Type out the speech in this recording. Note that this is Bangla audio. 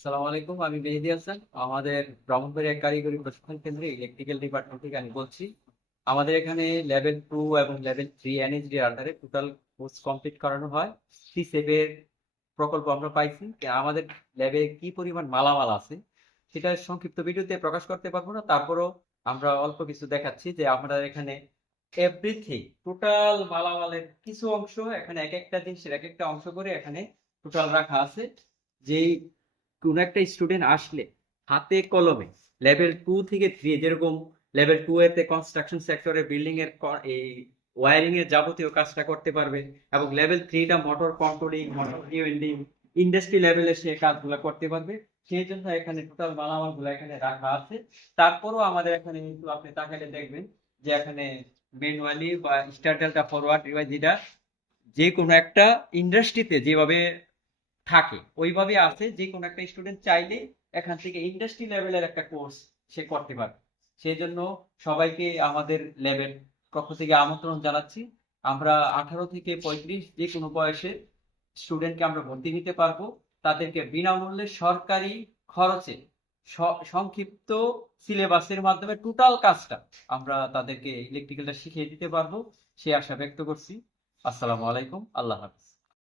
আসসালামু আলাইকুম, আমি মেহেদি হাসান। আমাদের ব্রাহ্মণবাড়িয়া কারিগরি প্রশিক্ষণ কেন্দ্রে ইলেকট্রিক্যাল ডিপার্টমেন্ট থেকে আমি বলছি। আমাদের এখানে লেভেল টু এবং লেভেল থ্রি এনএইচডি আন্ডারে টোটাল কোর্স কমপ্লিট করানো হয়। সি সেভের প্রকল্প আমরা পাইছি। আমাদের ল্যাবে কি পরিমাণ মালামাল আছে সেটা সংক্ষিপ্ত ভিডিওতে প্রকাশ করতে পারব না। তারপরও আমরা অল্প কিছু দেখাচ্ছি যে আমরা এখানে এভরিথিং টোটাল মালামালের কিছু অংশ, এখানে এক একটা জিনিসের এক একটা অংশ করে এখানে টোটাল রাখা আছে। যেই কোন একটা স্টুডেন্ট আসলে হাতে কলমে লেভেল টু থেকে থ্রি যেরকম লেভেল টু এতে কনস্ট্রাকশন সেক্টরে বিল্ডিং এর এই ওয়ারিং এর যাবতীয় কাজটা করতে পারবে এবং লেভেল থ্রিটা motor controlling motor welding industry লেভেলে সে কাজগুলো করতে পারবে। সেই জন্য এখানে টোটাল মালামালগুলো এখানে রাখা আছে। তারপরও আমাদের এখানে কিন্তু আপনি তাকালে দেখবেন যে এখানে ম্যানুয়ালি বা স্টার ডেল্টা ফরওয়ার্ড যেটা যে কোনো একটা ইন্ডাস্ট্রিতে যেভাবে থাকে। ওইভাবে আছে যে কোনো একটা স্টুডেন্ট চাইলে এখান থেকে ইন্ডাস্ট্রি লেভেলের একটা কোর্স সে করতে পারে। সেই জন্য সবাইকে আমাদের লেভেল পক্ষ থেকে আমন্ত্রণ জানাচ্ছি। আমরা আঠারো থেকে পঁয়ত্রিশ যে কোনো বয়সের স্টুডেন্টকে আমরা ভর্তি নিতে পারব। তাদেরকে বিনামূল্যে সরকারি খরচে সংক্ষিপ্ত সিলেবাসের মাধ্যমে টোটাল কাজটা আমরা তাদেরকে ইলেকট্রিক্যালটা শিখিয়ে দিতে পারব। সে আশা ব্যক্ত করছি। আসসালামু আলাইকুম। আল্লাহ হাফিজ।